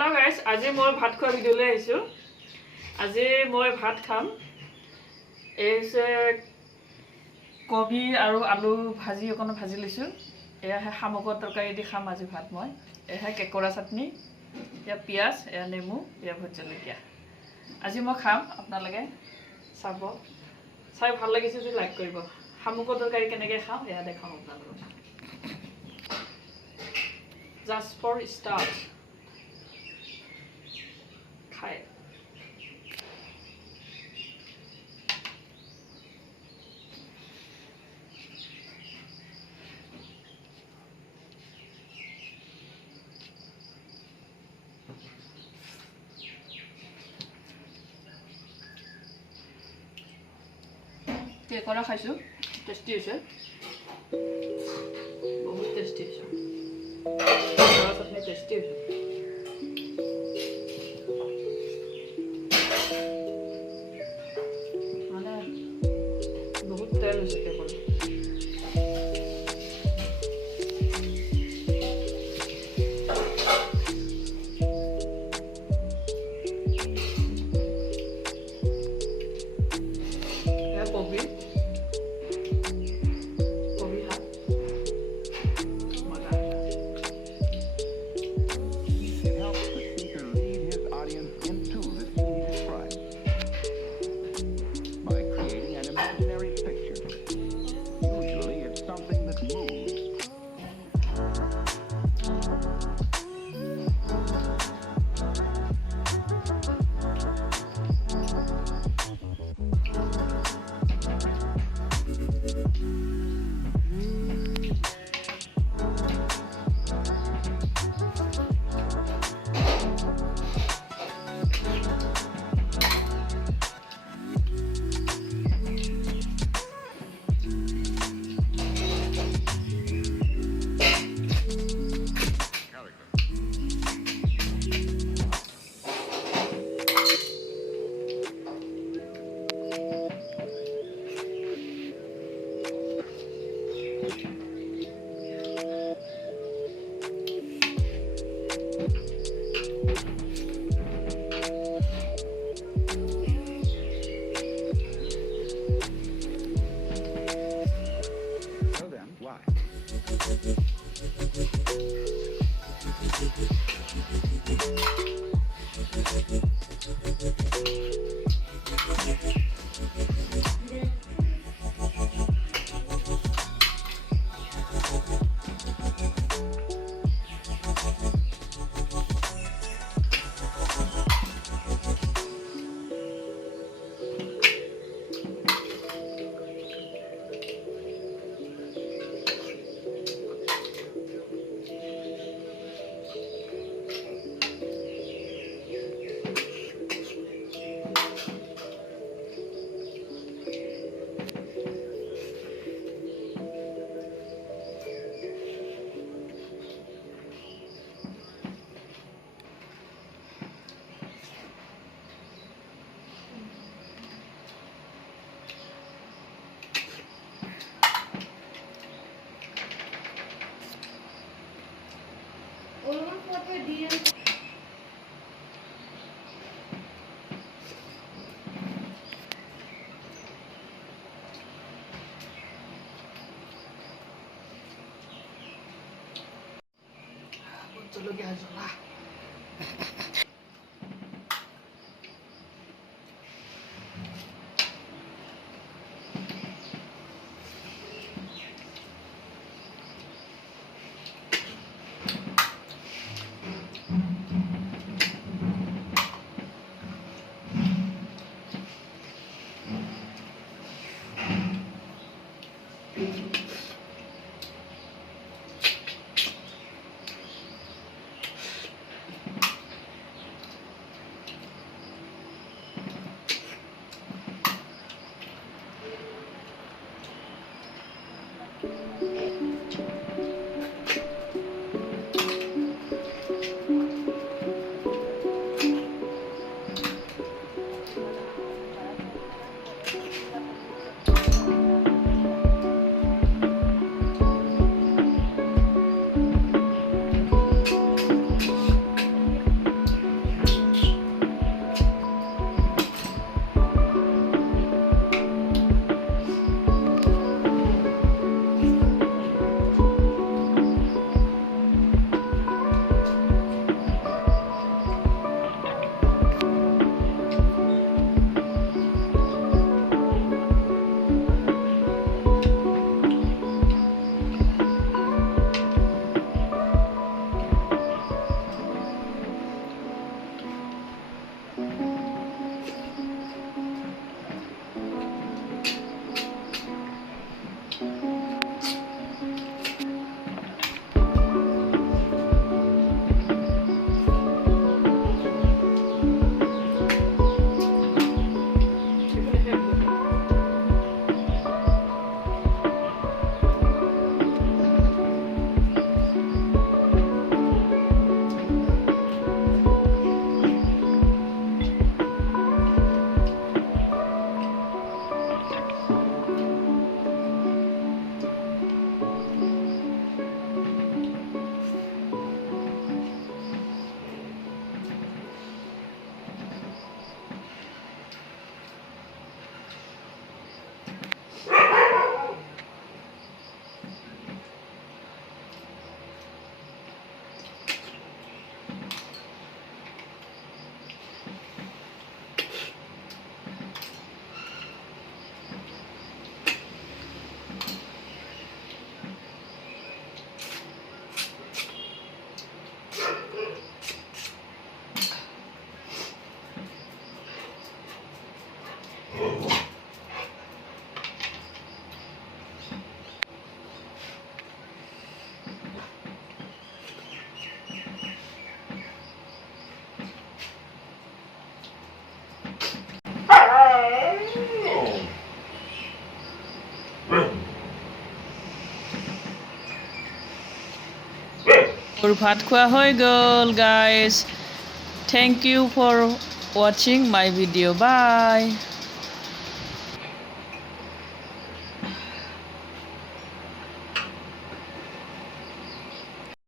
Hello guys, আজি মই ভাত খোৱা ভিডিঅ'লৈ আহিছো। আজি মই ভাত খাম। এছে কবি আৰু আলু ভাজি অকন ভাজি লৈছো। এয়া হামুকৰ তৰকাৰি দি খাম আজি ভাত মই। এয়া কেকৰা চাটনি, এয়া পিয়াজ, এয়া নেমু, এয়া ভোট জলকীয়া। আজি মই খাম, আপোনালোকে চাব। চাই ভাল লাগিছে যদি লাইক কৰিব। হামুকৰ তৰকাৰি কেনেকৈ খাম এয়া দেখাম আপোনালোকক। Just for start. Hi. কেকৰা খাইছো, টেষ্টি হৈছে, বহুত টেষ্টি হৈছে, কেকৰা চাটনি টেষ্টি হৈছে। মানে বহুত তেল হৈছে কেকৰা। কবি জলকীয়া জ্বলা। মোৰ ভাত খোৱা হৈ গ'ল guys. Thank you for watching my video. Bye.